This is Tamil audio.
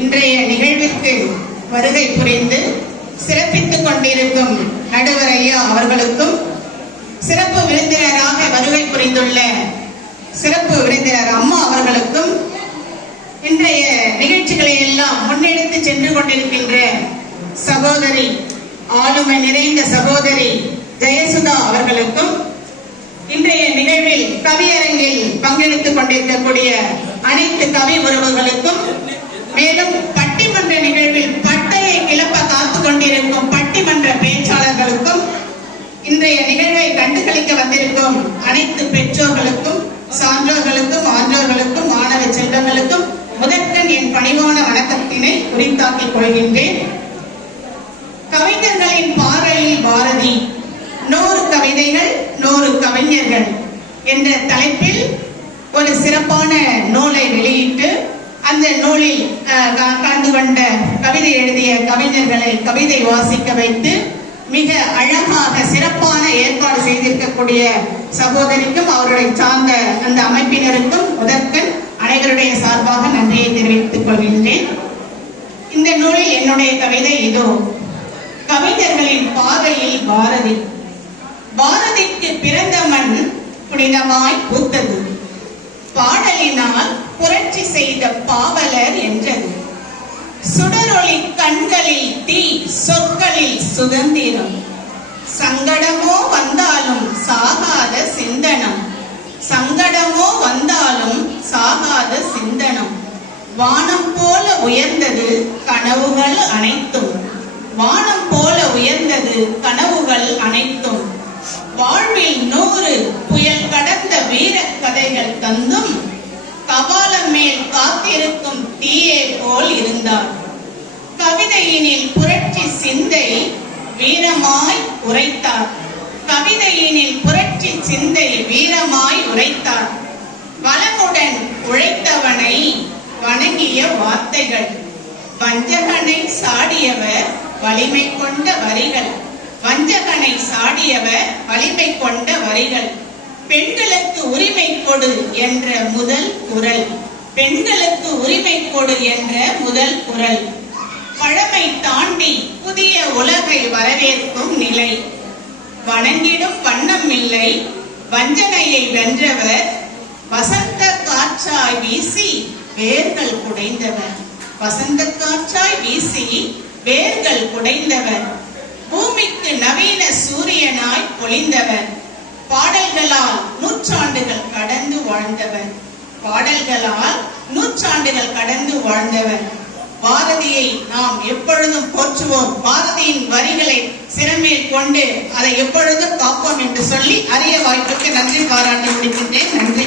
இன்றைய நிகழ்விற்கு வருகை புரிந்து சிறப்பித்துக் கொண்டிருக்கும் நடுவர் ஐயா அவர்களுக்கும், சிறப்பு விருந்தினராக வருகை புரிந்துள்ள சிறப்பு விருந்தினர் அம்மா அவர்களுக்கும், இன்றைய நிகழ்ச்சிகளை எல்லாம் முன்னெடுத்து சென்று கொண்டிருக்கின்ற சகோதரி, ஆளுமை நிறைந்த சகோதரி ஜெயசுதா அவர்களுக்கும், இன்றைய நிகழ்வில் கவியரங்கில் பங்கெடுத்துக் கொண்டிருக்கக்கூடிய அனைத்து கவி உறவுகளுக்கும், மேலும் பட்டிமன்ற நிகழ்வில் பட்டையை கிளப்ப காத்துக் கொண்டிருக்கும் பட்டிமன்ற பேச்சாளர்களுக்கும், இன்றைய நிகழ்வை கண்டுகளிக்க வந்திருக்கும் அனைத்து பெற்றோர்களுக்கும், சான்றோர்களுக்கும், ஆன்றோர்களுக்கும், மாணவ செல்வங்களுக்கும் முதற்கண் என் பணிவான வணக்கத்தினை உரித்தாக்கிக் கொள்கின்றேன். கவிஞர்களின் பாறையில் பாரதி, 100 கவிதைகள் 100 கவிஞர்கள் என்ற தலைப்பில் ஒரு சிறப்பான நூலை வெளியிட்டு, அந்த நூலில் கலந்து கொண்ட கவிதை எழுதிய கவிஞர்களை கவிதை வாசிக்க வைத்து மிக அழகாக சிறப்பான ஏற்பாடு செய்திருக்கக்கூடிய சகோதரிக்கும் அவருடைய சார்ந்த அந்த அமைப்பினருக்கும் முதற்கண் அனைவருடைய சார்பாக நன்றியை தெரிவித்துக் கொள்கின்றேன். இந்த நூலில் என்னுடைய கவிதை இதோ. கவிஞர்களின் பாதையில் பாரதி. பாரதிக்கு பிறந்த மண் புனிதமாய் பூத்தது, பாடலினால் புரட்சி செய்த பாவலர் என்றது. சுடரொளி கண்களில் தீ, சொற்களில் சுதந்திரம். சங்கடமோ வந்தாலும் சாகாத சிந்தனம், சங்கடமோ வந்தாலும் சாகாத சிந்தனம். வானம் போல உயர்ந்தது கனவுகள் அனைத்தும், வானம் போல உயர்ந்தது கனவுகள் அனைத்தும். வாழ்வில் 100 புயல் கடந்த வீர கதைகள் தந்தும், கபாலம் மேல் காத்திருக்கும் தீயே போல் இருந்தார். கவிதையினில் புரட்சி சிந்தை வீரமாய் உரைத்தார், கவிதையினில் புரட்சி சிந்தை வீரமாய் உரைத்தார். வளமுடன் உழைத்தவனை வணங்கிய வார்த்தைகள், வஞ்சகனை சாடியவர் வலிமை கொண்ட வரிகள், வஞ்சகனை சாடியவர் வலிமை கொண்ட வரிகள். பெண்களுக்கு உரிமை கொடு என்ற முதல் குரல், பெண்களுக்கு உரிமை கொடு என்ற முதல் குரல். பழமை தாண்டி புதிய உலகை வரவேற்கும் நிலை, வணங்கிடும் வண்ணம் இல்லை வஞ்சனையை வென்றவர். வசந்த காற்றாய் வீசி வேர்கள் குடைந்தவர், வசந்த காற்றாய் வீசி வேர்கள் குடைந்தவர். பூமிக்கு நவீன சூரியனாய் பொழிந்தவர். பாடல்களால் நூற்றாண்டுகள் கடந்து வாழ்ந்தவர், பாடல்களால் நூற்றாண்டுகள் கடந்து வாழ்ந்தவர். பாரதியை நாம் எப்பொழுதும் போற்றுவோம், பாரதியின் வரிகளை சிறமேல் கொண்டு அதை எப்பொழுதும் காப்போம் என்று சொல்லி அரிய வாய்ப்புக்கு நன்றி பாராட்டி முடிக்கின்றேன். நன்றி.